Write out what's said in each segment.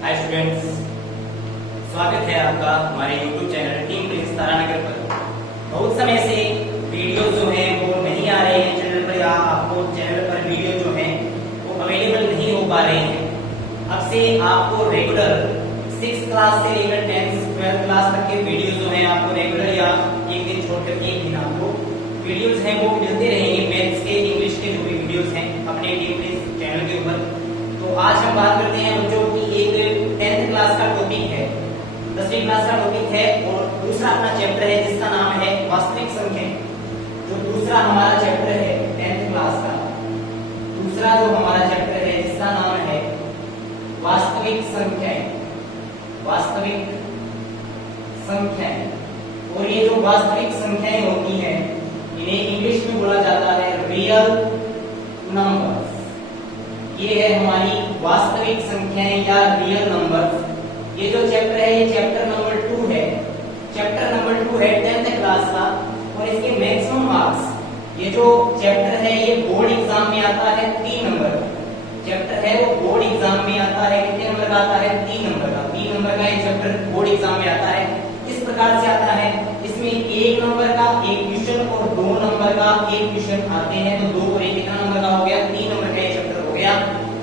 Hi students, स्वागत है आपका हमारे YouTube channel team Prince Taranagar पर। बहुत समय से वीडियो जो हैं वो नहीं आ रहे हैं चैनल पर, या आपको चैनल पर वीडियो जो हैं वो अवेलेबल नहीं हो पा रहे हैं। अब से आपको रेगुलर 6th क्लास से लेकर 10th 12th क्लास तक के वीडियो जो हैं आपको रेगुलर या एक दिन छोड़ करके एक दिन आपको वीडियोज हैं वो मिलते रहेंगे। मैथ्स के, इंग्लिश के जो भी वीडियोज हैं अपने टीम प्रिंस चैनल के ऊपर। तो आज हम बात करते हैं बच्चों की एक 10th क्लास का टॉपिक है, 10वीं क्लास का टॉपिक है, और दूसरा अपना चैप्टर है जिसका नाम है वास्तविक संख्याएं। जो दूसरा हमारा चैप्टर है 10th क्लास का, दूसरा जो हमारा चैप्टर है जिसका नाम है वास्तविक संख्याएं, वास्तविक संख्याएं। और ये जो वास्तविक संख्याएं होती हैं इन्हें इंग्लिश में बोला जाता है रियल नंबर्स। ये है हमारी वास्तविक संख्याएं या रियल नंबर्स। ये जो चैप्टर है ये चैप्टर नंबर 2 है, चैप्टर नंबर 2 है 10th क्लास का, और इसके मैक्सिमम मार्क्स, ये जो चैप्टर है ये बोर्ड एग्जाम में आता है 3 नंबर का चैप्टर है। वो बोर्ड एग्जाम में आता है, कितने नंबर का आता है? 3 नंबर का। 3 नंबर का ये चैप्टर बोर्ड एग्जाम में आता है। इस प्रकार से आता है, इसमें 1 नंबर का एक क्वेश्चन और 2 नंबर का एक क्वेश्चन आते हैं। तो 2 और 1 कितना नंबर का हो गया? 3 नंबर का ये चैप्टर हो गया।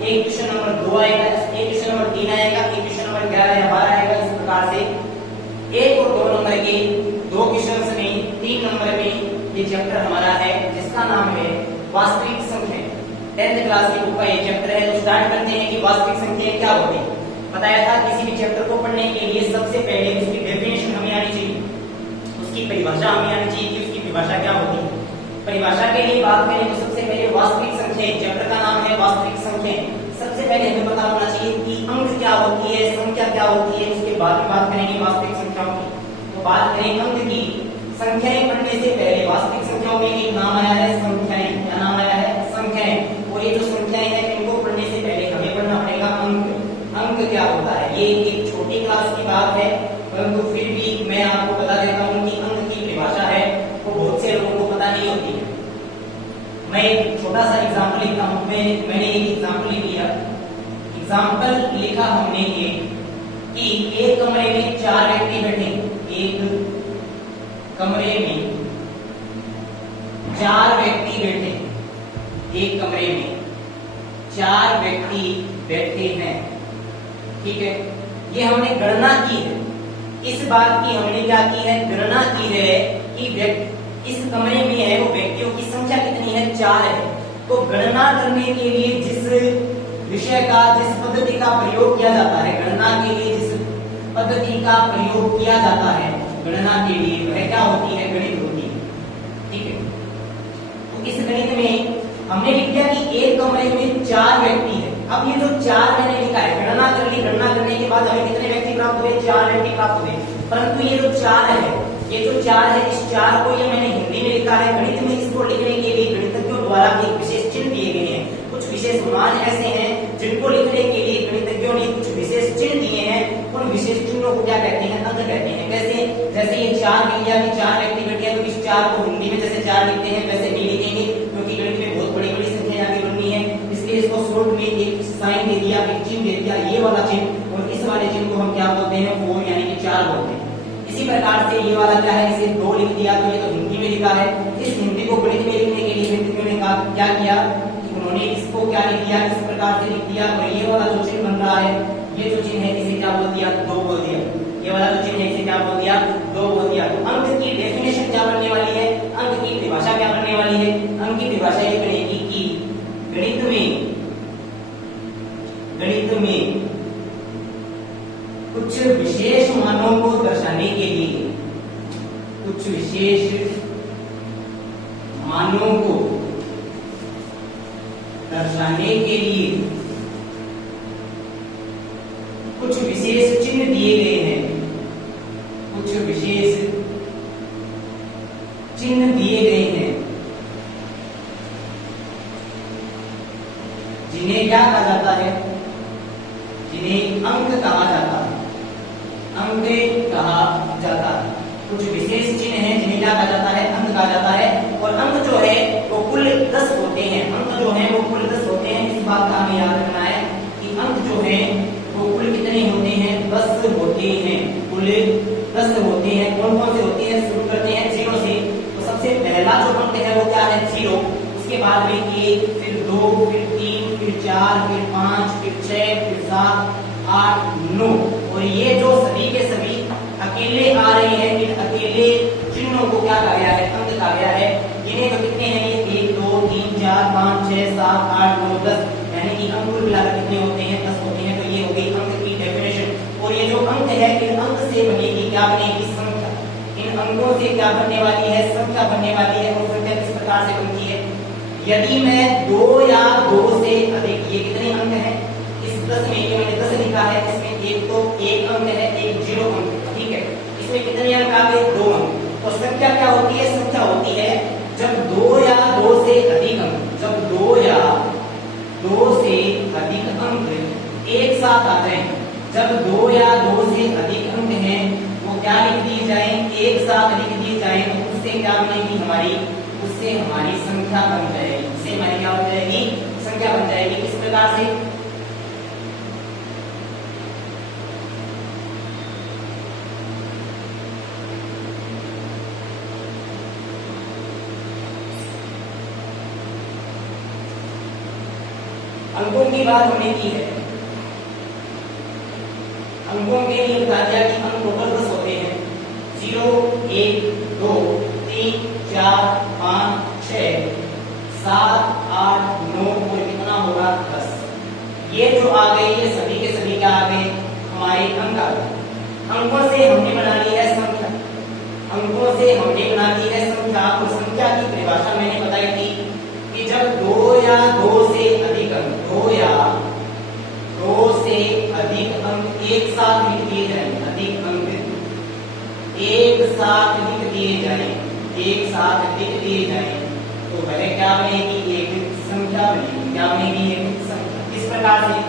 एक क्वेश्चन नंबर 2 आएगा, एक क्वेश्चन नंबर 3 आएगा, एक क्वेश्चन नंबर 11 या 12 आएगा। इस प्रकार से 1 और 2 नंबर के 2 क्वेश्चंस में 3 नंबर में ये चैप्टर हमारा है जिसका नाम है वास्तविक संख्याएं। 10th क्लास की बुक का ये चैप्टर है। तो स्टार्ट करते हैं कि वास्तविक संख्याएं क्या होती है। बताया था किसी भी चैप्टर को पढ़ने के लिए सबसे पहले उसकी डेफिनेशन हमें आनी चाहिए, उसकी परिभाषा हमें आनी चाहिए कि उसकी परिभाषा क्या होती है। परिभाषा के लिए बात करें तो सबसे पहले वास्तविक संख्याएं, चैप्टर का नाम है वास्तविक संख्याएं। सबसे पहले हमें पता होना चाहिए कि अंक क्या होती है, संख्या क्या होती है। उसके बाद में बात करेंगे वास्तविक संख्याओं की। तो बात करें अंक की, संख्याएं पढ़ने से पहले वास्तविक संख्याओं में एक नाम आया है संख्याएं। क्या नाम आया है? संख्याएं। और ये जो संख्याएं हैं इनको पढ़ने से पहले हमें पढ़ना पड़ेगा अंक। अंक क्या होता है? ये एक छोटी क्लास की बात है, परंतु फिर भी मैं आपको बता देता हूँ कि अंक की परिभाषा है वो बहुत से लोगों को पता नहीं होती है। मैं एक छोटा सा एग्जाम्पल लिखता हूँ। मैंने एक एग्जाम्पल लिया, एग्जाम्पल लिखा हमने ये कि एक कमरे में 4 व्यक्ति बैठे। एक कमरे में 4 व्यक्ति बैठे, एक कमरे में 4 व्यक्ति बैठे हैं, ठीक है। ये हमने गणना की है, इस बात की हमने क्या की है? गणना की है कि इस कमरे में है वो व्यक्तियों की संख्या कितनी है? 4 है। तो गणना करने के लिए जिस विषय का, जिस पद्धति का प्रयोग किया जाता है, गणना के लिए जिस पद्धति का प्रयोग किया जाता है गणना के लिए, वह क्या होती है? गणित होती है, ठीक है। तो इस गणित में हमने लिख दिया कि एक कमरे में 4 व्यक्ति है। अब ये जो 4 मैंने लिखा है, गणना कर ली, गणना करने के बाद हमें कितने व्यक्ति प्राप्त हुए? 4 व्यक्ति प्राप्त हुए। परंतु ये जो 4 है, ये जो 4 है, इस 4 को ये मैंने हिंदी में लिखा है। गणित में इसको लिखने के लिए गणितज्ञों द्वारा एक विशेष चिन्ह दिए गए हैं। कुछ विशेष मान ऐसे हैं जिनको लिखने के लिए गणितज्ञों ने कुछ विशेष चिन्ह दिए हैं। उन विशेष चिन्हों को क्या कहते हैं? अंक कहते हैं। कैसे? जैसे ये 4 लिख दिया कि 4 व्यक्ति बैठे हैं, तो इस 4 को हिंदी में जैसे 4 लिखते हैं वैसे नहीं लिखेंगे, क्योंकि गणित में बहुत बड़ी बड़ी संख्या आगे बननी है। इसलिए इसको शॉर्ट में एक साइन दे दिया, एक चिन्ह दे दिया, ये वाला चिन्ह, और इस वाले चिन्ह को हम क्या बोलते हैं? 4 यानी कि 4 बोलते हैं। इसी प्रकार से ये वाला क्या है? इसे 2 लिख दिया, तो ये तो हिंदी में लिखा है। इस हिंदी को गणित में लिखने के लिए गणितज्ञों ने क्या किया कि उन्होंने इसको क्या लिख दिया? इस प्रकार से लिख दिया। और ये वाला जो चिन्ह बन रहा है, ये जो चिन्ह है इसे क्या बोल दिया? 2 बोल दिया। ये वाला जो चिन्ह है इसे क्या बोल दिया? 2 बोल दिया। तो अंक की डेफिनेशन क्या बनने वाली है? अंक की परिभाषा क्या बनने वाली है? अंक की परिभाषा ये बनेगी कि गणित में कुछ विशेष मानों को दर्शाने के लिए, कुछ विशेष मानों को दर्शाने के लिए कुछ विशेष चिन्ह दिए गए हैं, कुछ विशेष चिन्ह दिए गए हैं, जिन्हें क्या कहा जाता है? जिन्हें अंक कहा जाता है, अंक कहा जाता है। कुछ विशेष चिन्ह हैं जिन्हें क्या कहा जाता है? अंक कहा जाता है। और अंक जो है वो कुल 10 होते हैं। अंक जो है वो कुल 10 होते हैं। इस बात का हमें याद रखना है कि अंक जो है वो कुल कितने होते हैं, कुल 10 होते हैं। कौन कौन से होते हैं? शुरू करते हैं 0 से। तो सबसे पहला जो अंक है वो क्या है? 0। उसके बाद में 1, फिर 2, फिर 3, फिर 4, फिर 5, फिर 6, फिर 7, 8, 9। और ये जो सभी के सभी अकेले आ रहे हैं, इन अकेले चिन्हों को क्या कहा गया है? अंक कहा गया है। इन्हें तो कितने हैं ये? 1, 2, 3, 4, 5, 6, 7, 8, 9, 10, यानी कि अंक मिलाकर कितने होते हैं? 10 होते हैं। तो ये हो गई अंक की डेफिनेशन। और ये जो अंक है, इन अंक से बनेगी क्या? बनेगी संख्या। इन अंकों से क्या बनने वाली है? संख्या बनने वाली है। और संख्या किस प्रकार से बनती है? यदि मैं 2 या 2 से अधिक, ये कितने अंक हैं? इस 10 में, ये मैंने 10 लिखा है, इसमें एक तो 1 अंक है, एक 0 अंक है, ठीक है। इसमें कितने अंक आ गए? 2 अंक। तो संख्या क्या होती है? संख्या होती है जब 2 या 2 से अधिक अंक, जब 2 या 2 से अधिक अंक एक साथ आ जाए, जब 2 या 2 से अधिक अंक हैं वो क्या लिख दिए जाए? एक साथ लिख दिए जाए। तो उससे क्या बनेगी हमारी? उससे हमारी संख्या बन जाएगी। उससे हमारी क्या बन जाएगी? संख्या बन जाएगी। किस प्रकार से? अंकों की बात हमने की है। अंकों के लिए बता दिया कि अंक टोटल 10 होते हैं। 0, 1, 2, 3, 4, 5, 6, 7, 8, 9 और कितना होगा? 10। ये जो आ गए, ये सभी के सभी क्या आ गए? हमारे अंक आ गए। अंकों से हमने बना ली है संख्या। अंकों से हमने बना ली है संख्या। और संख्या की परिभाषा मैंने बताई थी कि जब 2 या 2 से अधिक अंक, 2 या 2 से अधिक अंक एक साथ लिख दिए जाए, अधिक अंक एक साथ लिख दिए जाए, एक साथ लिख दिए जाए, तो वह क्या बनेगी? एक संख्या बनेगी। क्या बनेगी? एक संख्या। किस प्रकार से?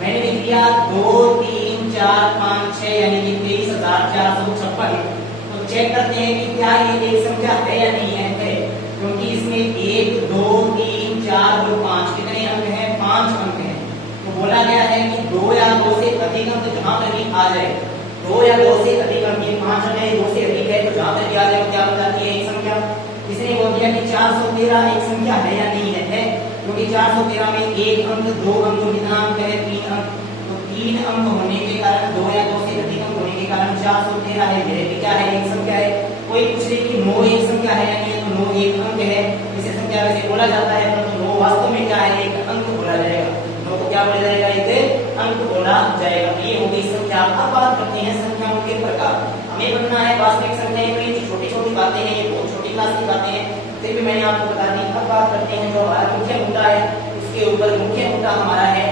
मैंने लिख दिया 2, 3, 4, 5, 6 यानी कि 23,456। तो चेक करते हैं कि क्या ये एक संख्या है या नहीं है? है, क्योंकि इसमें 1, 2, 3, 4 और 5 कितने अंक हैं? 5 अंक हैं। तो बोला गया है कि 2 या 2 से अधिक अंक जहां पर भी आ जाए, 2 या 2 से अधिक अंक, ये 5 अंक है, 2 से अधिक है, तो जहां पर भी आ जाए वो क्या बन जाती है? एक संख्या। इसने बोल दिया कि 413 एक संख्या है या नहीं है? है, क्योंकि 413 में 1 अंक, 2 अंक, कितना अंक है? 3 अंक। तो 3 अंक होने के कारण, 2 या 2 से अधिक अंक होने के कारण 413 है। यह भी क्या है? एक संख्या है। कोई पूछ ले कि 9 एक संख्या है या नहीं है? तो 9 एक अंक है। इसे संख्या वैसे बोला जाता है, परंतु 9 वास्तव में क्या है? एक अंक बोला जाएगा। 9 को क्या बोला जाएगा? एक अंक बोला जाएगा। ये हो गई संख्या। अब बात करते हैं संख्याओं के प्रकार। हमें बनना है वास्तविक संख्याएं। तो ये छोटी छोटी बातें हैं, ये बहुत छोटी क्लास की बातें हैं, फिर भी मैंने आपको बता दी। अब बात करते हैं जो हमारा मुख्य मुद्दा है, उसके ऊपर मुख्य मुद्दा हमारा है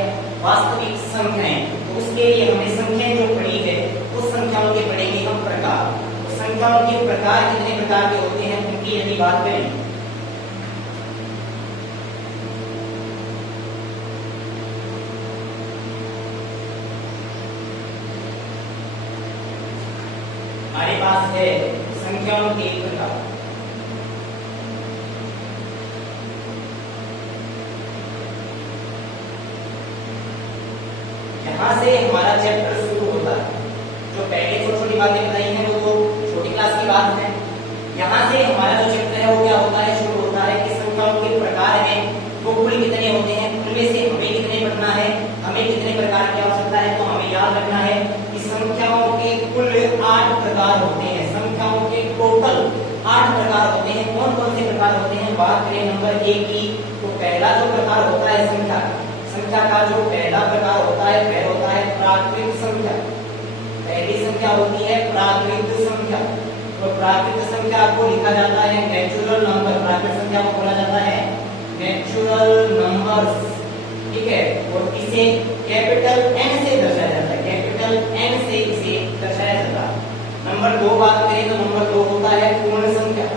वास्तविक संख्याएं। तो उसके लिए हमने संख्याएं जो पढ़ी है, उस संख्याओं के पढ़ेंगे हम प्रकार। तो संख्याओं के प्रकार कितने प्रकार के होते हैं उनकी यदि बात करें, हमारे पास है संख्याओं के प्रकार। यहां से हमारा चैप्टर शुरू होता है। जो पहले छोटी छोटी बातें बताई हैं वो तो छोटी क्लास की बात है। यहां से हमारा जो चैप्टर है वो क्या होता है? शुरू होता है कि संख्याओं के प्रकार हैं वो कुल कितने होते हैं, उनमें से हमें कितने पढ़ना है, हमें कितने प्रकार की आवश्यकता है। तो हमें याद रखना है कि संख्याओं के कुल 8 प्रकार होते हैं। संख्याओं के टोटल 8 प्रकार होते हैं। कौन कौन से प्रकार होते हैं? बात करें नंबर 1 की, तो पहला जो प्रकार होता है संख्या का जो पहला प्रकार होता है वह होता है प्राकृत संख्या। पहली संख्या होती है प्राकृत संख्या। तो प्राकृत संख्या को लिखा जाता है नेचुरल नंबर। प्राकृत संख्या को बोला जाता है नेचुरल नंबर्स, ठीक है। और इसे कैपिटल N से दर्शाया जाता है, कैपिटल N से इसे दर्शाया जाता है। नंबर 2 बात करें तो नंबर 2 होता है पूर्ण संख्या।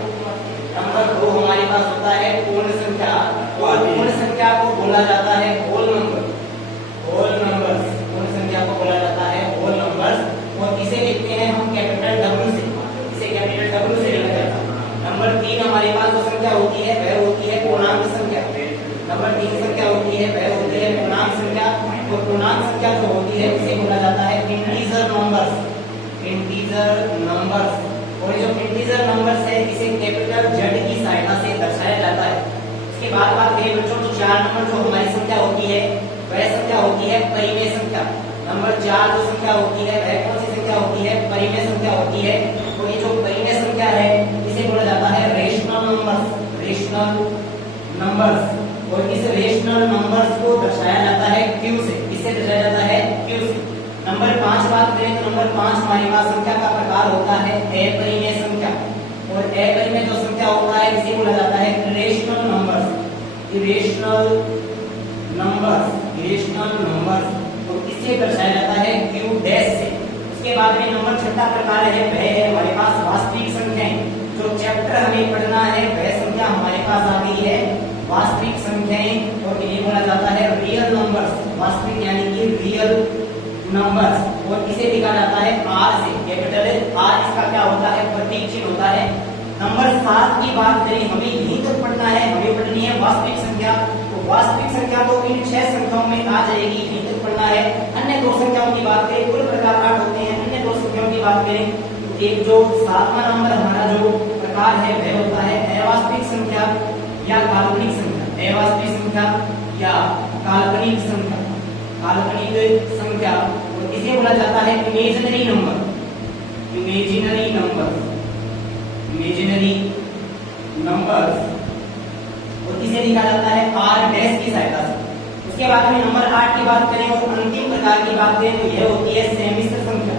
नंबर 2 हमारे पास होता है पूर्ण संख्या। और पूर्ण संख्या को बोला जाता है होल नंबर। होल नंबर्स, पूर्ण संख्या को बोला जाता है होल नंबर्स। और इसे लिखते हैं हम कैपिटल W से, इसे कैपिटल W से लिखा जाता है। नंबर 3 हमारे पास जो संख्या होती है वह होती है पूर्णांक संख्या। नंबर 3 संख्या होती है वह होती है पूर्णांक संख्या। और पूर्णांक संख्या जो होती है उसे बोला जाता है इंटीजर नंबर्स। इंटीजर नंबर्स, और जो इंटीजर नंबर्स है इसे कैपिटल जेड की सहायता से दर्शाया जाता है। इसके बाद बात करें बच्चों तो 4 नंबर जो हमारी संख्या होती है वह संख्या होती है परिमेय संख्या। नंबर 4 जो संख्या होती है वह कौन सी संख्या होती है? परिमेय संख्या होती है। तो ये जो परिमेय संख्या है इसे बोला जाता है रेशनल नंबर्स, रेशनल नंबर्स। और इस रेशनल नंबर्स को दर्शाया जाता है क्यू से। किससे दर्शाया जाता है? क्यू से। नंबर 5 बात करें तो नंबर 5 हमारे पास संख्या का प्रकार होता है अपरिमेय संख्या। और अपरिमेय जो संख्या होता है इसे बोला जाता है irrational numbers, irrational numbers, irrational numbers. तो इसे दर्शाया जाता है क्यू डैश से। उसके बाद में नंबर 6 प्रकार है वह है हमारे पास वास्तविक संख्याएं। जो चैप्टर हमें पढ़ना है वह संख्या हमारे पास आ गई है वास्तविक संख्याएं, और इन्हें बोला जाता है रियल नंबर्स, वास्तविक यानी कि रियल नंबर्स। और इसे लिखा जाता है आर से, कैपिटल आर इसका क्या होता है? प्रतीक चिन्ह होता है। नंबर 7 की बात करें, हमें यहीं तक पढ़ना है, हमें पढ़नी है वास्तविक संख्या। तो वास्तविक संख्या तो इन 6 संख्याओं में आ जाएगी, यहीं तक पढ़ना है। अन्य 2 संख्याओं की बात करें, कुल प्रकार 8 होते हैं। अन्य 2 संख्याओं की बात करें तो एक जो 7वां नंबर हमारा जो प्रकार है वह होता है अवास्तविक संख्या या काल्पनिक संख्या, अवास्तविक संख्या या काल्पनिक संख्या, काल्पनिक संख्या। और इसे बोला जाता है imaginary number, imaginary number, imaginary numbers. और इसे लिखा जाता है आर डैश की सहायता से। उसके बाद में नंबर 8 की बात करें और अंतिम प्रकार की बात करें तो यह होती है सेमिस्टर संख्या,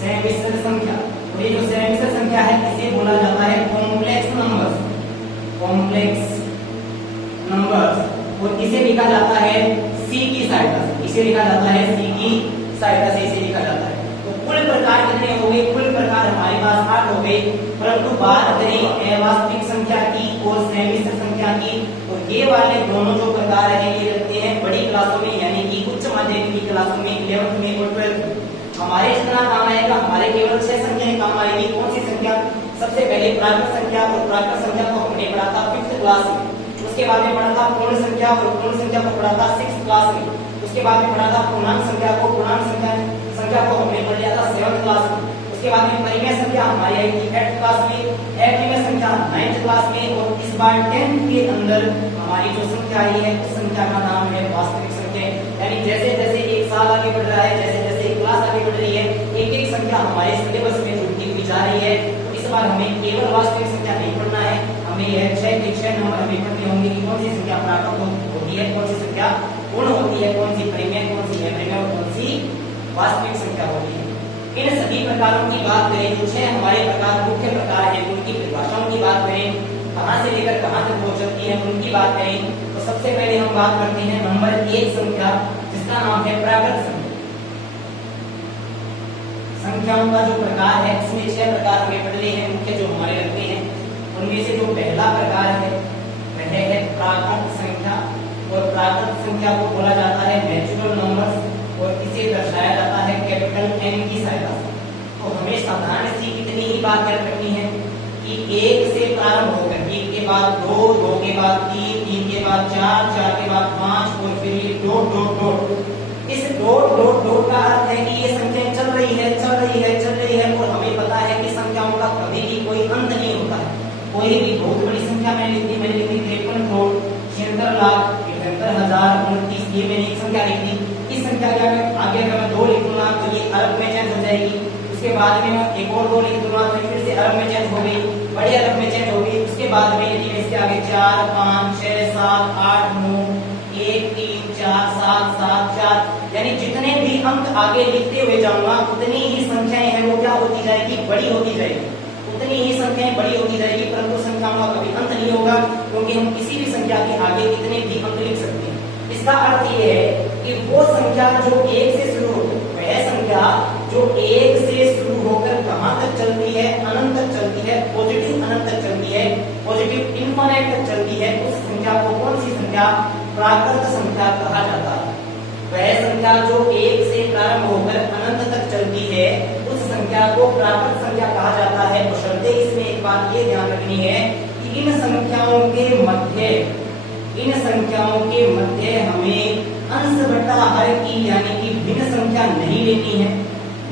सेमिस्टर संख्या। और ये जो सेमिस्टर संख्या है इसे बोला जाता है कॉम्प्लेक्स नंबर्स, कॉम्प्लेक्स नंबर्स। और इसे लिखा जाता है सी की सहायता से, इसे लिखा जाता है सी की सहायता से इसे लिखा जाता है। तो कुल प्रकार कितने हो गए? कुल प्रकार हमारे पास 8 हो गए। परंतु बात करें अवास्तविक संख्या की और सेमिस्टर संख्या की, तो ये वाले दोनों जो प्रकार है ये लगते हैं बड़ी क्लासों में, यानी कि उच्च माध्यमिक की क्लासों में, 11th में और 12th में। हमारे जितना काम आएगा, हमारे केवल 6 संख्याएं काम आएगी। कौन सी संख्या? सबसे पहले प्राकृत संख्या, और प्राकृत संख्या को हमने पढ़ा था 5th क्लास में। उसके बाद में पढ़ा था पूर्ण संख्या, और पूर्ण संख्या को पढ़ा था 6th क्लास में। उसके बाद में पढ़ा था पूर्णांक संख्या को, पूर्णांक संख्या को हमने पढ़ लिया था 7th क्लास में। उसके बाद में परिमेय संख्या हमारी आई थी 8th क्लास में, अपरिमेय संख्या 9th क्लास में। और इस बार 10th के अंदर हमारी जो संख्या आई है उस संख्या का नाम है वास्तविक संख्या। यानी जैसे जैसे एक साल आगे बढ़ रहा है, जैसे जैसे एक क्लास आगे बढ़ रही है, एक एक संख्या हमारे सिलेबस में जुड़ती हुई जा रही है। तो इस बार हमें केवल वास्तविक संख्या नहीं पढ़ना है, हमें यह 6 नंबर हमें पढ़ने होंगे कि कौन सी संख्या प्राकृत होती है, कौन सी संख्या पूर्ण होती है, कौन सी परिमेय, कौन सी अपरिमेय और कौन सी वास्तविक संख्या होती है। इन सभी प्रकारों की बात करें, जो 6 हमारे प्रकार मुख्य प्रकार हैं, उनकी परिभाषाओं की बात करें, कहां से लेकर कहां तक पहुंच सकती है उनकी बात करें, तो सबसे पहले हम बात करते हैं नंबर 1 संख्या, जिसका नाम है प्राकृत संख्या। संख्याओं का जो प्रकार है उसमें 6 प्रकार हमें पढ़ने हैं, मुख्य जो हमारे लगते हैं। उनमें से जो पहला प्रकार है वह है प्राकृत संख्या। और प्राकृत संख्या को बोला जाता है नेचुरल नंबर्स, और इसे दर्शाया जाता है कैपिटल N की सहायता से। तो हमें साधारण सी इतनी ही बात याद रखनी है कि 1 से प्रारंभ होकर 1 के बाद 2, 2 के बाद 3, 3 के बाद 4, 4 के बाद 5 और फिर ये डॉट डॉट डॉट। इस डॉट डॉट डॉट का अर्थ है कि ये संख्या चल रही है, चल रही है, चल रही है। और हमें पता है कि संख्याओं का कभी भी कोई अंत नहीं होता है। कोई भी बहुत बड़ी संख्या मैंने लिखी 53 करोड़ 76 लाख 78,029, ये मैंने एक संख्या लिख दी। इस संख्या के आगे अगर मैं 2 लिख दूंगा तो ये अरब में चेंज हो जाएगी। उसके बाद में मैं एक और 2 लिख दूंगा तो फिर से अरब में चेंज हो गई, बड़े अरब में चेंज हो गई। उसके बाद में यदि मैं इसके आगे 4, 5, 6, 7, 8, 9, 1, 3, 4, 7, 7, 4, यानी जितने भी अंक आगे लिखते हुए जाऊंगा उतनी ही संख्याएं हैं वो क्या होती जाएगी? बड़ी होती जाएगी। उतनी ही संख्याएं बड़ी होती जाएगी, परंतु संख्याओं का कभी अंत नहीं होगा, क्योंकि हम किसी भी संख्या के आगे कितने भी अंक लिख सकते हैं। इसका अर्थ ये है कि वो संख्या जो 1 से शुरू हो, वह संख्या जो 1 से शुरू होकर कहां तक चलती है? अनंत तक चलती है, पॉजिटिव अनंत तक चलती है, पॉजिटिव इनफिनिट तक चलती है। उस संख्या को कौन सी संख्या? प्राकृत संख्या कहा जाता है। वह संख्या जो 1 से प्रारंभ होकर अनंत तक चलती है उस संख्या को प्राकृत संख्या कहा जाता है। तो शर्तें इसमें एक बात ये ध्यान रखनी है कि इन संख्याओं के मध्य हमें अंश बटा हर की यानी कि भिन्न संख्या नहीं लेनी है,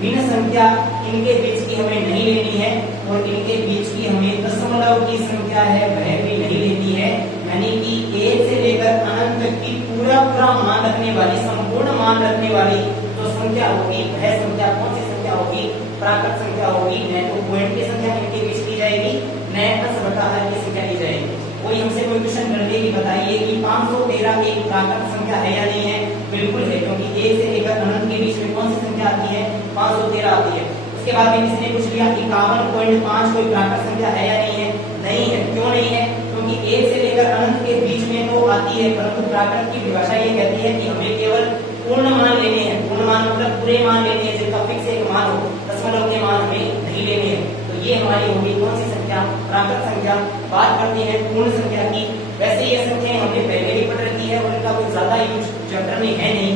भिन्न संख्या इनके बीच की हमें नहीं लेनी है, और इनके बीच की हमें दशमलव की संख्या है वह भी नहीं लेनी है। यानी कि 1 से लेकर अनंत तक की पूरा मान रखने वाली, संपूर्ण मान रखने वाली जो संख्या होगी वह संख्या कौन सी संख्या होगी? प्राकृत संख्या होगी। न तो पॉइंट की संख्या इनके बीच की जाएगी, न अंश बटा हर की संख्या ली जाएगी। कोई हमसे कोई क्वेश्चन कर दे कि बताइए कि 513 एक प्राकृत संख्या है या नहीं है? बिल्कुल है, क्योंकि 1 से लेकर अनंत के बीच में कौन सी संख्या आती है? 513 आती है। उसके बाद में किसी ने पूछ लिया 51.5 कोई प्राकृत संख्या है या नहीं है? नहीं है। क्यों नहीं है? क्योंकि 1 से लेकर अनंत के बीच में तो आती है, परंतु प्राकृत की परिभाषा ये कहती है कि हमें केवल पूर्ण मान लेने हैं। पूर्ण मान मतलब पूरे मान लेने हैं, जिनका फिक्स एक मान हो, दशमलव के मान हमें नहीं लेने हैं। तो ये हमारी होगी कौन सी संख्या? प्राकृत संख्या। बात करते हैं पूर्ण संख्या की। वैसे ये संख्याएं हमने पहले भी पढ़ रखी है और इनका कोई ज्यादा यूज चैप्टर में है नहीं,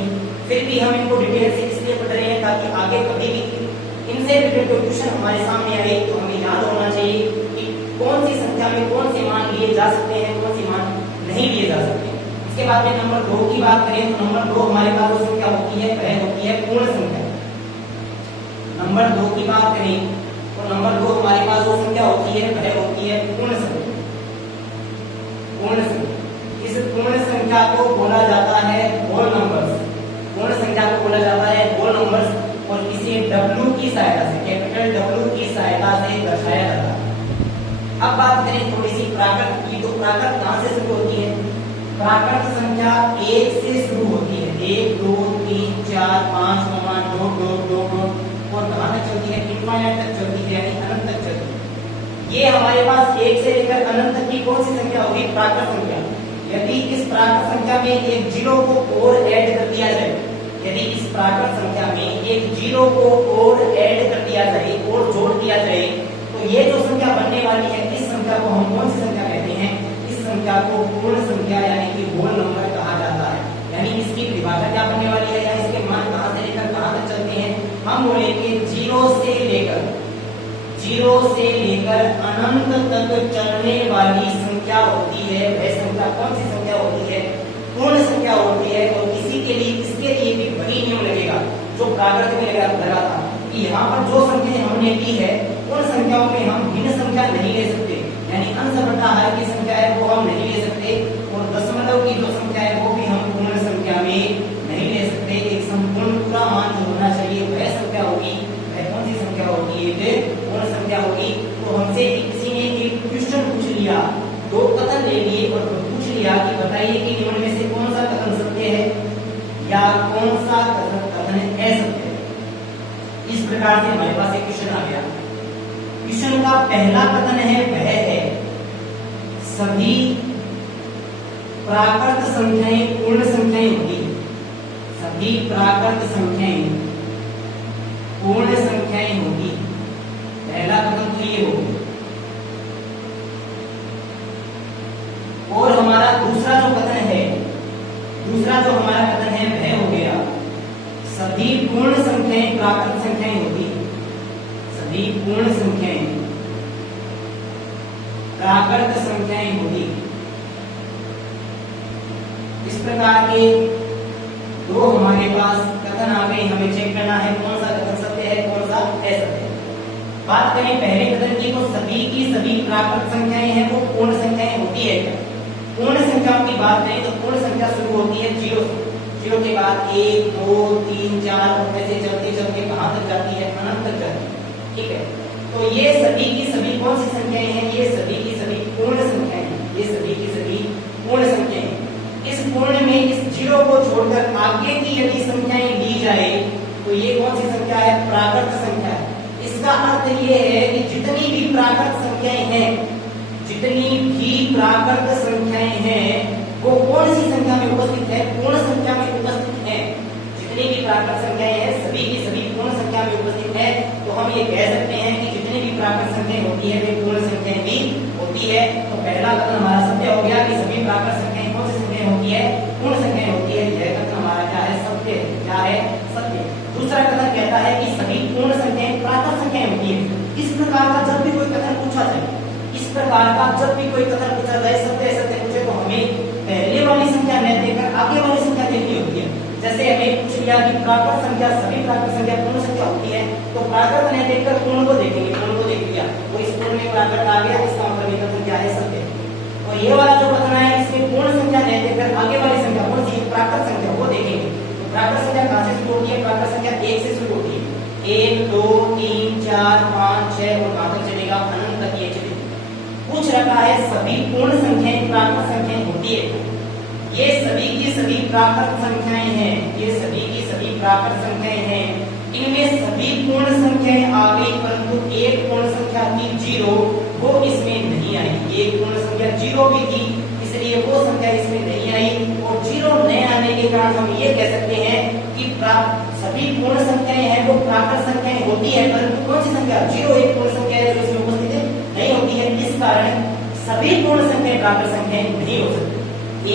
फिर भी हम इनको डिटेल से इसलिए पढ़ रहे हैं ताकि आगे कभी भी इनसे रिलेटेड कोई क्वेश्चन हमारे सामने आए तो हमें याद होना चाहिए कि कौन सी संख्या में कौन से मान लिए जा सकते हैं, कौन से मान नहीं लिए जा सकते। इसके बाद में नंबर 2 की बात करें तो नंबर 2 हमारे पास जो संख्या होती है वह होती है पूर्ण संख्या। नंबर 2 की बात करें तो नंबर 2 हमारे पास जो संख्या होती है वह होती है पूर्ण संख्या। पूर्ण संख्या, इस पूर्ण संख्या को बोला जाता है होल नंबर्स। पूर्ण संख्या को बोला जाता है होल नंबर्स, और इसे W की सहायता से, कैपिटल W की सहायता से दर्शाया जाता है। अब बात करें थोड़ी सी प्राकृत की, तो प्राकृत कहां से शुरू होती है? प्राकृत संख्या 1 से शुरू होती है। 1 2 3 4 5 2 2 2 2 और कहां तक चलती है? इनफाइनाइट तक चलती है, यानी अनंत तक चलती है। ये हमारे पास 1 से लेकर अनंत तक की कौन सी संख्या होगी? प्राकृत संख्या। यदि इस प्राकृत संख्या में एक जीरो को और ऐड कर दिया जाए, यदि इस प्राकृत संख्या में एक जीरो को और ऐड कर दिया जाए और जोड़ दिया जाए, तो ये जो संख्या बनने वाली है इस संख्या को हम कौन सी संख्या कहते हैं? इस संख्या को पूर्ण संख्या यानी कि होल नंबर कहा जाता है। यानी इसकी परिभाषा क्या बनने वाली है, या इसके मान कहां से लेकर कहां तक चलते हैं? हम बोलेंगे 0 से लेकर अनंत तक चलने वाली संख्या होती है, वह संख्या कौन सी संख्या होती है? पूर्ण संख्या होती है। और इसी के लिए इसके लिए भी वही नियम लगेगा जो प्राकृत में लगा था कि यहाँ पर जो संख्या हमने ली है उन संख्याओं में हम भिन्न संख्या नहीं ले सकते, यानी अंश बटा हर की संख्या है वो हम नहीं ले सकते, और दशमलव की जो संख्या है वो भी हम पूर्ण संख्या में नहीं ले सकते। एक संपूर्ण पूरा मान जो होना चाहिए वह संख्या होगी, वह कौन सी संख्या होगी? एक पूर्ण संख्या होगी। तो हमसे किसी ने एक क्वेश्चन पूछ लिया, 2 कथन ले लिए और पूछ लिया कि बताइए कि निम्न में से कौन सा कथन सत्य है या कौन सा कथन असत्य है। इस प्रकार से हमारे पास एक क्वेश्चन आ गया। क्वेश्चन का पहला कथन है वह है सभी प्राकृत संख्याएं पूर्ण संख्याएं होगी। सभी प्राकृत संख्याएं पूर्ण संख्याएं होगी। पहला कथन तो ये होगा। और हमारा दूसरा जो कथन है, दूसरा जो हमारा कथन है वह हो गया सभी पूर्ण संख्याएं प्राकृत संख्याएं होगी। सभी पूर्ण संख्याएं प्राकृत संख्याएं होगी। इस प्रकार के दो हमारे पास कथन आ गए, हमें चेक करना है कौन सा कथन सत्य है, कौन सा असत्य है। बात करें पहले कथन की, तो सभी की सभी प्राकृत संख्याएं हैं वो पूर्ण संख्याएं होती है क्या? पूर्ण संख्याओं की बात करें तो पूर्ण संख्या शुरू होती है 0 से। 0 के बाद 1 2 3 4 और ऐसे चलते चलते कहां तक जाती है? अनंत तक जाती है। ठीक है, तो ये सभी की सभी कौन सी संख्याएं हैं? ये सभी की सभी पूर्ण संख्याएं हैं। ये सभी की सभी पूर्ण संख्याएं हैं। इस पूर्ण में इस 0 को छोड़कर आगे की यदि संख्याएं ली जाए तो ये कौन सी संख्या है? प्राकृत संख्या है। इसका अर्थ ये है कि जितनी भी प्राकृत संख्याएं हैं, जितनी भी प्राकृत संख्याएं हैं वो कौन सी संख्या में उपस्थित है? पूर्ण संख्या में उपस्थित है। जितनी भी प्राकृत संख्याएं हैं सभी की सभी पूर्ण संख्या में उपस्थित है। तो हम ये कह सकते हैं कि जितनी भी प्राकृत संख्याएं होती है वे पूर्ण संख्याएं भी होती है। तो पहला कथन हमारा सत्य हो गया कि सभी प्राकृत संख्याएं कौन सी संख्याएं होती है? पूर्ण संख्याएं होती है। यह कथन हमारा क्या है? सत्य। क्या है? सत्य। दूसरा कथन कहता है कि सभी पूर्ण संख्याएं प्राकृत संख्याएं होती है। इस प्रकार का जब भी कोई कथन पूछा जाए, इस प्रकार का जब भी कोई कथन पूछा जाए, सत्य सत्य पूछे, तो हमें पहले वाली संख्या न देकर आगे वाली संख्या देखनी होती है। जैसे हमें पूछ लिया कि प्राकृत संख्या सभी प्राकृत संख्या पूर्ण संख्या होती है, तो प्राकृत नहीं देखकर पूर्ण को देखेंगे, पूर्ण को देख लिया तो इस पूर्ण में प्राकृत आ गया, इसका मतलब ये कथन क्या है, सत्य। और ये वाला जो कथन है इसमें पूर्ण संख्या नहीं देखकर आगे वाली संख्या कौन सी प्राकृत संख्या वो देखेंगे। तो प्राकृत संख्या कहां से शुरू होती है, प्राकृत संख्या 1 से शुरू होती है, 1 2 3 4 5 6 और कहां तक चलेगा, अनंत तक ये चलेगी। पूछ रखा है सभी पूर्ण संख्याएं प्राकृत संख्याएं होती है, ये सभी की सभी प्राकृत संख्याएं हैं, ये सभी की सभी प्राकृत संख्याएं हैं, इनमें सभी पूर्ण संख्याएं आ गई परंतु एक पूर्ण संख्या थी 0 वो इसमें नहीं आई, एक पूर्ण संख्या 0 भी थी इसलिए वो संख्या इसमें नहीं आई। और 0 नहीं आने के कारण हम ये कह सकते हैं कि सभी पूर्ण संख्याएं हैं वो प्राकृत संख्याएं होती है परंतु कौन सी संख्या 0 एक पूर्ण संख्या है जो इसमें उपस्थित नहीं होती है, इस कारण सभी पूर्ण संख्याएं प्राकृत संख्याएं नहीं हो सकती।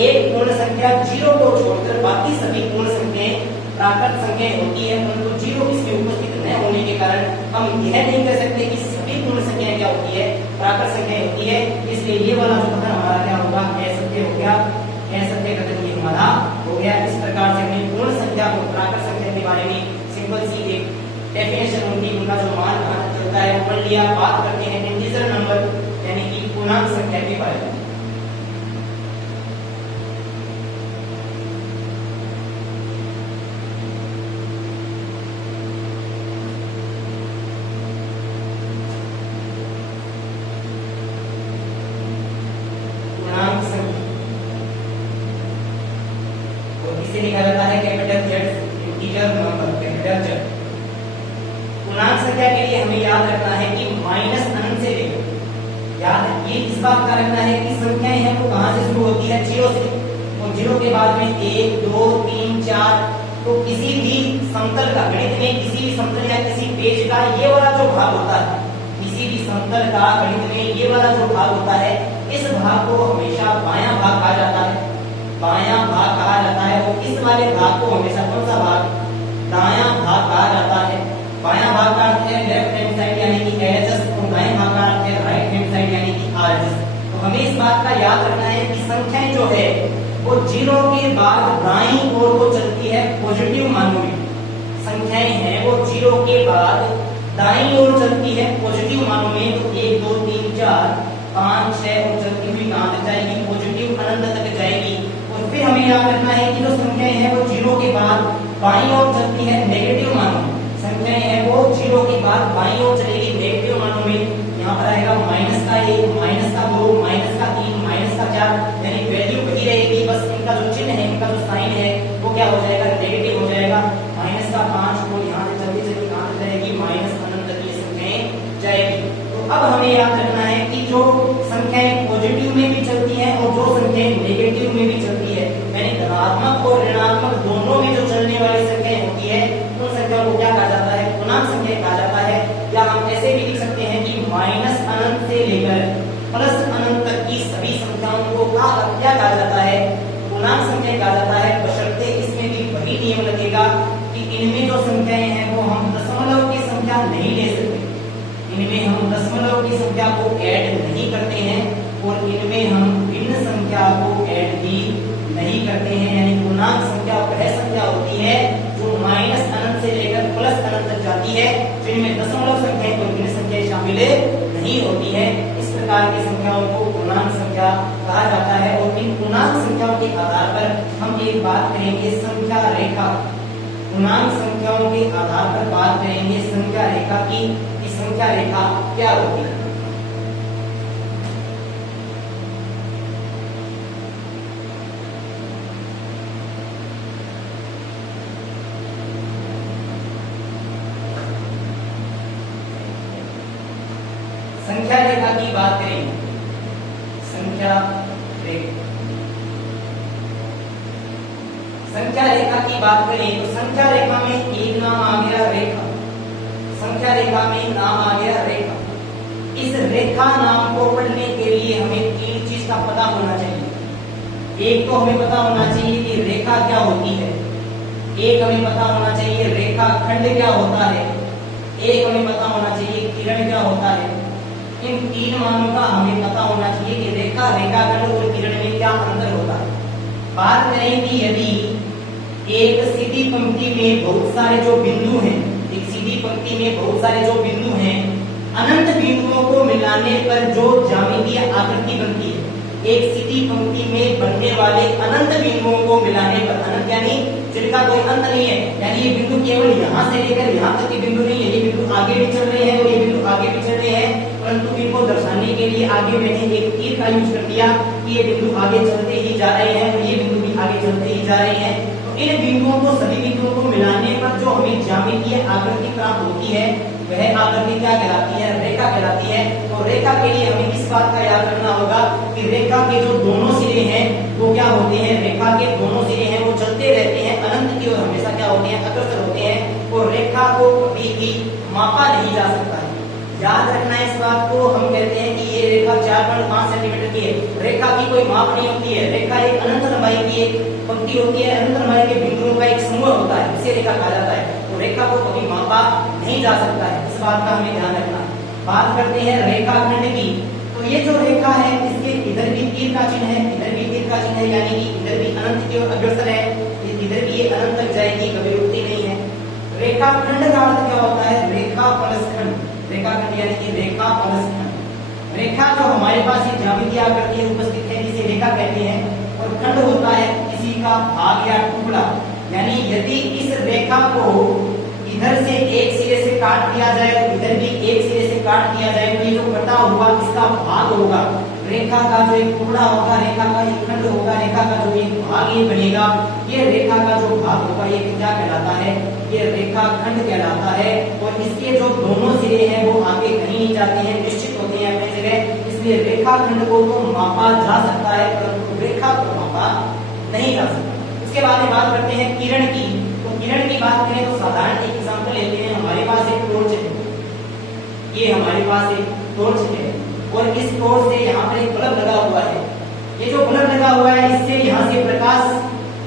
एक पूर्ण संख्या 0 को छोड़कर बाकी सभी पूर्ण संख्याएं प्राकृत संख्याएं होती है परंतु 0 इसमें उपस्थित न होने के कारण हम यह नहीं कह सकते कि सभी पूर्ण संख्याएं क्या होती है, प्राकृत संख्याएं होती है। इसलिए ये वाला जो कथन हमारा क्या होगा, असत्य हो गया, असत्य कथन ये हमारा हो गया। इस प्रकार से हमने पूर्ण संख्या और प्राकृत संख्या के बारे में सिंपल सी एक डेफिनेशन होती, उनका जो मान कहां तक चलता है वो पढ़ लिया। बात करते हैं इंटीजर नंबर यानी कि पूर्णांक संख्या के बारे में। लिखा जाता है capital Z, integer number capital Z। पूर्णांक संख्या के लिए हमें याद रखना है कि माइनस अनंत से लेकर, याद ये इस बात का रखना है कि संख्याएं हैं वो कहां से शुरू होती है, 0 से, और 0 के बाद में 1 2 3 4। तो किसी भी समतल का गणित में किसी भी समतल या किसी पेज का ये वाला जो भाग होता है, किसी भी समतल का गणित में ये वाला जो भाग होता है इस भाग को हमेशा बायां भाग कहा जाता है, बायां भाग कहा जाता है। और इस वाले भाग को हमेशा कौन सा भाग, दायां भाग कहा जाता है। बायां भाग का अर्थ है लेफ्ट हैंड साइड यानी कि LHS और दाएं भाग का अर्थ है राइट हैंड साइड यानी कि RHS। तो हमें इस बात का याद रखना है कि संख्याएं जो है वो 0 के बाद दाईं ओर को चलती है पॉजिटिव मानों में, संख्याएं हैं वो 0 के बाद दाईं ओर चलती है पॉजिटिव मानों में। तो 1 2 3 4 5 6 और चलती हुई कहां तक जाएगी, पॉजिटिव अनंत तक जाएगी। और फिर हमें याद रखना है कि जो संख्याएं हैं वो 0 के बाद बाईं ओर चलती है नेगेटिव मानों में, संख्याएं हैं वो 0 के बाद बाईं ओर चलेगी नेगेटिव मानों में। यहाँ पर आएगा माइनस का 1, माइनस का 2, माइनस का 3, माइनस का 4, यानी वैल्यू वही रहेगी, बस इनका जो चिन्ह है, इनका जो साइन है वो क्या हो जाएगा, नेगेटिव हो जाएगा। माइनस का 5 को यहाँ से चलती चलती कहां तक जाएगी, माइनस अनंत तक ये संख्याएं जाएगी। तो अब हमें याद रखना है कि जो संख्याएं पॉजिटिव में भी चलती हैं और जो संख्याएं नेगेटिव में भी चलती है, यानी धनात्मक और ऋणात्मक दोनों में जो चलने वाली संख्याएं होती है उन संख्याओं को क्या कहा जाता है, पूर्णांक संख्या कहा जाता है। या हम ऐसे भी लिख सकते हैं कि माइनस अनंत से लेकर प्लस अनंत तक की सभी संख्याओं को क्या कहा जाता है, पूर्णांक संख्या कहा जाता है। बशर्ते इसमें भी वही नियम लगेगा कि इनमें जो संख्याएं हैं वो हम दशमलव की संख्या नहीं ले सकते, इनमें हम दशमलव की संख्या को ऐड नहीं करते हैं और इनमें हम भिन्न संख्या को ऐड भी नहीं करते हैं। यानी पूर्णांक संख्या वह संख्या होती है जो माइनस अनंत से लेकर प्लस अनंत तक जाती है, जिनमें दशमलव संख्याएं और भिन्न संख्याएं शामिल नहीं होती है। इस प्रकार की संख्याओं को पूर्णांक संख्या कहा जाता है। और इन पूर्णांक संख्याओं के आधार पर हम एक बात करेंगे संख्या रेखा, पूर्णांक संख्याओं के आधार पर बात करेंगे संख्या रेखा की, संख्या रेखा क्या होती है। संख्या रेखा की बात करें, संख्या रेखा, संख्या रेखा की बात करें तो संख्या रेखा में एक नाम आ गया रेखा, संख्या रेखा में नाम आ गया रेखा। इस रेखा नाम को पढ़ने के लिए हमें तीन चीज का पता होना चाहिए। एक तो हमें पता होना चाहिए कि रेखा क्या होती है, एक हमें पता होना चाहिए रेखा खंड क्या होता है, एक हमें पता होना चाहिए किरण क्या होता है। इन तीन मानों का हमें पता होना चाहिए कि रेखा, रेखाखंड और किरण में क्या अंतर होता है। बात करें कि यदि एक सीधी पंक्ति में बहुत सारे जो बिंदु हैं, एक सीधी पंक्ति में बहुत सारे जो बिंदु हैं, अनंत बिंदुओं को मिलाने पर जो ज्यामितीय आकृति बनती है, एक सीधी पंक्ति में बनने वाले अनंत बिंदुओं को मिलाने पर, अनंत यानी जिनका कोई अंत नहीं है, यानी ये बिंदु केवल यहाँ से लेकर यहाँ तक के बिंदु नहीं है, ये बिंदु आगे भी चल रहे हैं और ये बिंदु आगे भी चल रहे हैं, परंतु इनको दर्शाने के लिए आगे मैंने एक तीर का यूज कर दिया कि ये बिंदु आगे चलते ही जा रहे हैं और ये बिंदु भी आगे चलते ही जा रहे हैं। तो इन बिंदुओं को, सभी बिंदुओं को मिलाने पर जो हमें ज्यामितीय आकृति प्राप्त होती है, वह आकृति क्या कहलाती है? रेखा कहलाती है। और रेखा के लिए हमें इस बात का याद रखना होगा कि रेखा के जो दोनों सिरे हैं वो क्या होते हैं? रेखा के दोनों सिरे हैं वो चलते रहते हैं अनंत की ओर, हमेशा क्या होते हैं? अग्रसर होते हैं। और रेखा को कभी भी मापा नहीं जा सकता है, याद रखना है इस बात को। हम कहते हैं कि ये रेखा 4.5 सेंटीमीटर की है, रेखा की कोई माप नहीं होती है। रेखा एक अनंत लंबाई की एक पंक्ति होती है, अनंत लंबाई के बिंदुओं का एक समूह होता है, इसे रेखा कहा जाता है। तो रेखा को कभी मापा नहीं जा सकता है, इस बात का हमें ध्यान रखना। बात करते हैं रेखाखंड की। तो ये जो रेखा है इसके इधर भी तीर का चिन्ह है, इधर भी तीर का चिन्ह है, यानी कि इधर भी अनंत की ओर अग्रसर है, इधर भी ये अनंत तक जाएगी, कभी रुकती नहीं है। रेखाखंड का अर्थ क्या होता है? रेखा प्लस खंड। रेखाखंड यानी कि रेखा प्लस खंड। रेखा जो हमारे पास एक ज्यामितीय आकृति उपस्थित है जिसे रेखा कहते हैं, और खंड होता है किसी का भाग या टुकड़ा। यानी यदि इस रेखा को इधर से एक सिरे से काट दिया जाए तो इधर भी एक सिरे से काट दिया जाए तो ये जो कटा हुआ इसका भाग होगा, रेखा का जो एक टुकड़ा होगा, रेखा का एक खंड होगा, रेखा का जो एक भाग ये बनेगा, ये रेखा का जो भाग होगा ये क्या कहलाता है? ये रेखा खंड कहलाता है। और इसके जो दोनों सिरे हैं वो आगे कहीं नहीं जाते हैं, निश्चित होते हैं अपनी जगह, इसलिए रेखा खंड को तो मापा जा सकता है परंतु रेखा को मापा नहीं जा सकता। उसके बाद में बात करते हैं किरण की। तो किरण की बात करें तो साधारण एक एग्जांपल लेते हैं। हमारे पास एक टॉर्च है, ये हमारे पास एक टॉर्च है और इस टॉर्च से यहाँ पर एक बल्ब लगा हुआ है। ये जो बल्ब लगा हुआ है इससे यहाँ से प्रकाश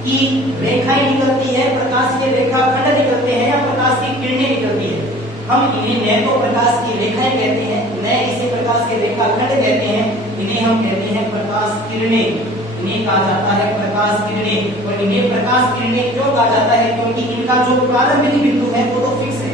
की रेखाएं निकलती है, प्रकाश के रेखाखंड निकलते हैं या प्रकाश की किरणें निकलती है। हम इन्हें न तो प्रकाश की रेखाएं कहते हैं, न इसे प्रकाश के रेखाखंड कहते हैं, इन्हें हम कहते हैं प्रकाश किरणें। इन्हें कहा जाता है प्रकाश किरणें। और इन्हें प्रकाश किरणें क्यों कहा जाता है? क्योंकि इनका जो प्रारंभिक बिंदु है वो तो फिक्स है।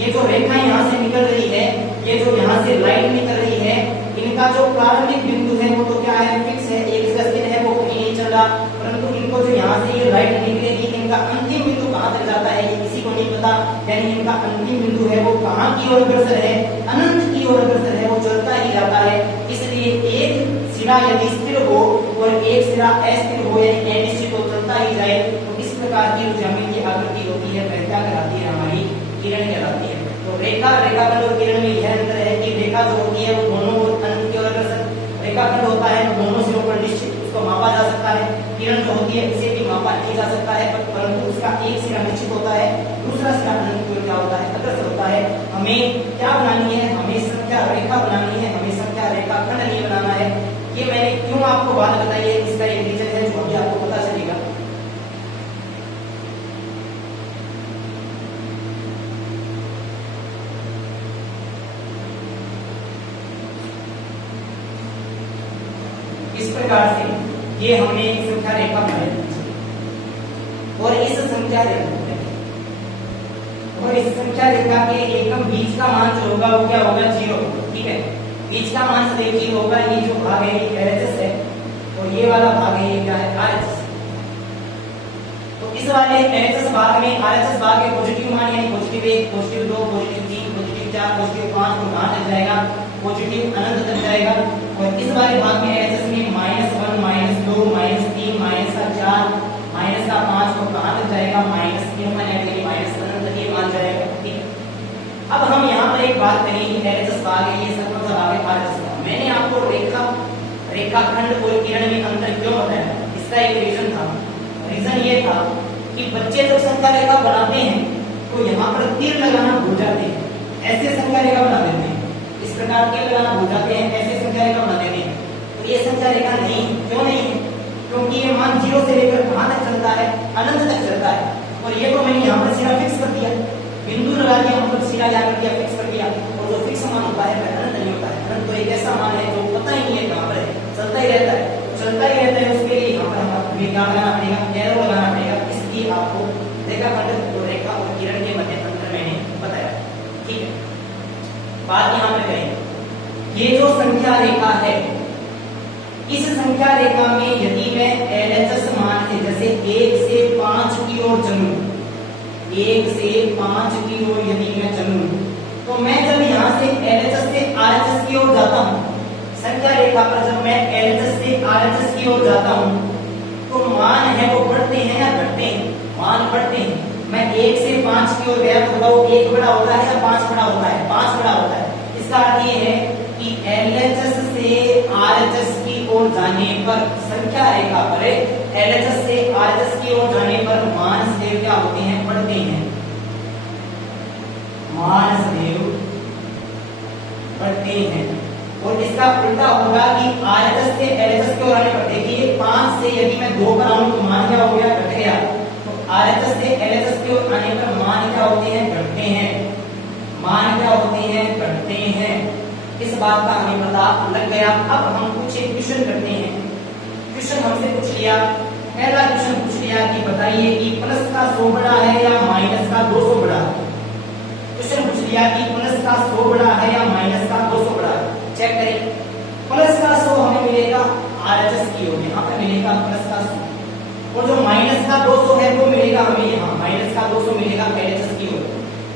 ये जो रेखा यहाँ से निकल रही है, ये जो यहाँ से लाइन निकल रही है, इनका जो प्रारंभिक बिंदु है वो तो क्या है? फिक्स है, एक स्थिर है, वो कहीं नहीं चल रहा। परंतु इनको जो यहाँ से ये लाइन निकलेगी, इनका अंतिम बिंदु कहाँ तक जाता है ये किसी को नहीं पता। यानी इनका अंतिम बिंदु है वो कहाँ की ओर अग्रसर है? अनंत की ओर अग्रसर है, वो चलता ही जाता है। इसलिए एक सिरा यदि स्थिर हो और एक सिरा अस्थिर हो यानी अनिश्चित हो, चलता ही जाए, तो इस प्रकार की जो ज्यामितीय आकृति होती है वह क्या कहलाती है? हमारी किरण कहलाती है। तो रेखा, रेखाखंड और किरण में यह अंतर है कि रेखा जो होती है वो दोनों अनंत की ओर अग्रसर, रेखाखंड होता है तो दोनों सिरों पर निश्चित, उसको मापा जा सकता है। किरण जो होती है इसे भी मापा नहीं जा सकता है, परंतु उसका एक सिरा निश्चित होता है, दूसरा सिरा अनंत की ओर क्या होता है? अग्रसर होता है। हमें क्या बनानी है? हमें संख्या रेखा बनानी है, हमें संख्या रेखाखंड नहीं बनाना है। ये मैंने क्यों आपको बात बताई है, इसका एक रीजन है जो अभी आपको पता चलेगा। इस प्रकार से ये हमने एक संख्या रेखा बनाई और इस संख्या रेखा और इस संख्या रेखा के एकम बीच का मान जो होगा वो क्या होगा? 0। ठीक है, बीच का मान सदैव 0 होगा। ये जो भाग है ये LHS है और ये वाला भाग है ये क्या है? RHS। तो इस वाले LHS भाग में RHS भाग के पॉजिटिव मान यानी positive 1, positive 2, positive 3, positive 4, positive 5 को कहां तक जाएगा? पॉजिटिव अनंत तक जाएगा। और इस वाले भाग में LHS में -1, -2, -3, -4, -5 को कहां तक जाएगा? -∞ माइनस अनंत ये मान जाएगा। ठीक है, अब हम यहाँ पर एक बात करेंगे, LHS भाग है, ये सब भाग है RHS भाग। मैंने आपको रेखाखंड और किरण में अंतर क्यों बताया? इसका एक रीजन था। रीजन ये था कि बच्चे जब संख्या रेखा बनाते हैं तो यहाँ पर तीर लगाना भूल जाते हैं, ऐसे संख्या रेखा बना देते हैं, इस प्रकार तीर लगाना भूल जाते हैं, ऐसे संख्या रेखा बना देते हैं। तो ये संख्या रेखा नहीं, क्यों नहीं है? क्योंकि ये मान 0 से लेकर कहां तक चलता है? अनंत तक चलता है। और ये तो मैंने यहाँ पर सिरा फिक्स कर दिया, बिंदु लगा दिया, मतलब सिरा यहाँ कर दिया, फिक्स कर दिया। और जो फिक्स मान होता है वह अनंत नहीं होता है। अनंत तो एक ऐसा मान है जो पता ही नहीं है कहाँ पर है, चलता ही रहता है। चलता ही रहता है, उसके लिए यहाँ पर हमें क्या लगाना पड़ेगा? एरो लगाना पड़ेगा। इसलिए आपको रेखाखंड और रेखा और किरण के मध्य अंतर मैंने बताया। रेखा है, इस संख्या रेखा में यदि मैं LHS मान से जैसे 1 से 5 की ओर चलूं, 1 से 5 की ओर यदि मैं चलूं, तो मैं जब यहाँ से LHS से RHS की ओर जाता हूँ, संख्या रेखा पर जब मैं LHS से RHS की ओर जाता हूँ, तो मान है वो बढ़ते हैं या घटते हैं? मान बढ़ते हैं। मैं 1 से 5 की ओर गया तो बताओ 1 बड़ा होता है या 5 बड़ा होता है? 5 बड़ा होता है। इसका अर्थ ये है कि LHS से RHS की ओर जाने पर, संख्या रेखा पर LHS से RHS की ओर जाने पर मान सदैव क्या होते हैं? बढ़ते हैं। मान सदैव बढ़ते हैं। और इसका उल्टा होगा कि RHS से LHS की ओर आने पर, देखिए 5 से यदि मैं 2 पर आऊं तो मान क्या हो गया? घट गया। तो RHS से LHS की ओर आने पर मान क्या होते हैं? घटते हैं। मान क्या होते हैं? घटते हैं। इस बात का हमें पता लग गया। अब हम कुछ एक क्वेश्चन करते हैं। क्वेश्चन हमसे पूछ लिया, पहला क्वेश्चन पूछ लिया कि बताइए कि प्लस का 100 बड़ा है या माइनस का 200 बड़ा है? क्वेश्चन पूछ लिया कि प्लस का 100 बड़ा है या माइनस का 200 बड़ा है? चेक करें। प्लस का 100 हमें मिलेगा RHS की ओर, यहाँ पे मिलेगा प्लस का 100, और जो माइनस का 200 है वो मिलेगा हमें यहाँ, माइनस का 200 मिलेगा LHS की ओर।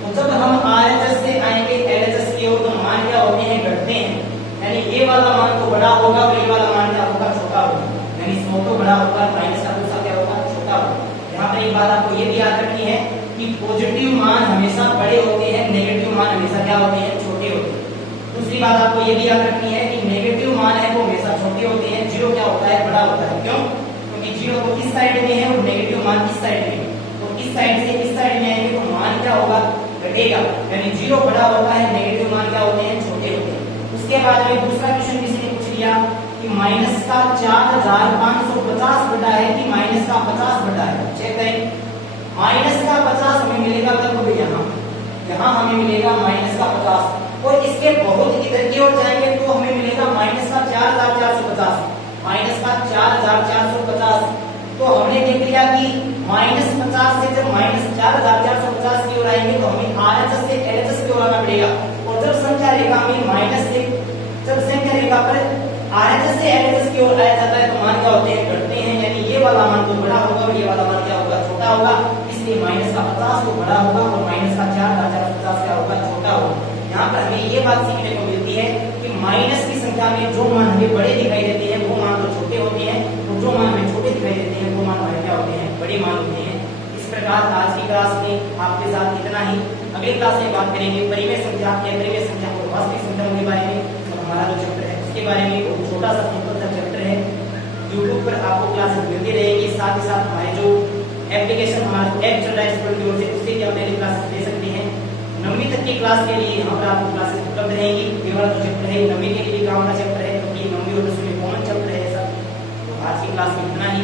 तो जब हम RHS से आएंगे LHS की ओर तो मान क्या होते हैं? घटते हैं। यानी ये वाला मान तो बड़ा होगा और ये वाला मान क्या होगा? छोटा होगा। यानी 100 तो बड़ा होगा, माइनस का 200 क्या होगा? छोटा होगा। यहाँ पर एक बात आपको ये भी याद रखनी है कि पॉजिटिव मान हमेशा बड़े होते हैं, नेगेटिव मान हमेशा क्या होते हैं? छोटे होते हैं। दूसरी बात आपको ये भी याद रखनी है कि नेगेटिव मान है वो हमेशा छोटे होते हैं, जीरो क्या होता है? बड़ा होता है। क्यों? क्योंकि जीरो तो इस साइड में है और नेगेटिव मान इस साइड में है। तो इस साइड से इस साइड में आएंगे तो मान क्या होगा? घटेगा। यानी जीरो बड़ा होता है, नेगेटिव मान क्या होते हैं? छोटे होते हैं। उसके बाद में दूसरा क्वेश्चन किसी ने पूछ लिया कि माइनस का 4550 बड़ा है कि माइनस का 50 बड़ा है? चेक करें। माइनस का 50 हमें मिलेगा लगभग यहाँ हमें मिलेगा माइनस का 50, और इसके बहुत इधर की ओर जाएंगे तो हमें मिलेगा माइनस का 4450, माइनस का 4450। तो हमने देख लिया कि माइनस 50 से जब माइनस 4450 की ओर आएंगे तो हमें RHS से LHS की ओर आना पड़ेगा। और जब संख्या रेखा में माइनस से, जब संख्या रेखा पर RHS से LHS की ओर आया जाता है तो मान क्या होते हैं? घटते हैं। यानी ये वाला मान तो बड़ा होगा और ये वाला मान क्या होगा? छोटा होगा। इसलिए माइनस का 50 तो बड़ा होगा और माइनस का 4450 क्या होगा? छोटा होगा। यहाँ पर हमें ये बात सीखने को मिलती है कि माइनस की संख्या में जो मान हमें बड़े दिखाई देते हैं वो मान तो छोटे होते हैं, और जो मान हमें छोटे दिखाई देते हैं वो मान हमारे क्या होते हैं? बड़े मान होते हैं। इस प्रकार आज की क्लास में आपके साथ इतना ही। अगली क्लास में बात करेंगे परिमेय संख्या, अपरिमेय संख्या और वास्तविक संख्याओं के बारे में। तो हमारा जो चैप्टर है उसके बारे में बहुत छोटा सा सिंपल सा चैप्टर है। यूट्यूब पर आपको क्लासेस मिलती रहेगी। साथ ही साथ हमारे जो एप्लीकेशन हमारा ऐप चल रहा है स्कूल की ओर से, उससे भी आप डेली क्लासेस ले सकते हैं। 9वीं तक की क्लास के लिए यहाँ पर आपको क्लासेस उपलब्ध रहेंगी। ये वाला जो चैप्टर है 9वीं के लिए काम का चैप्टर है, क्योंकि 9वीं और 10वीं कॉमन चैप्टर है ऐसा। तो आज की क्लास में इतना ही।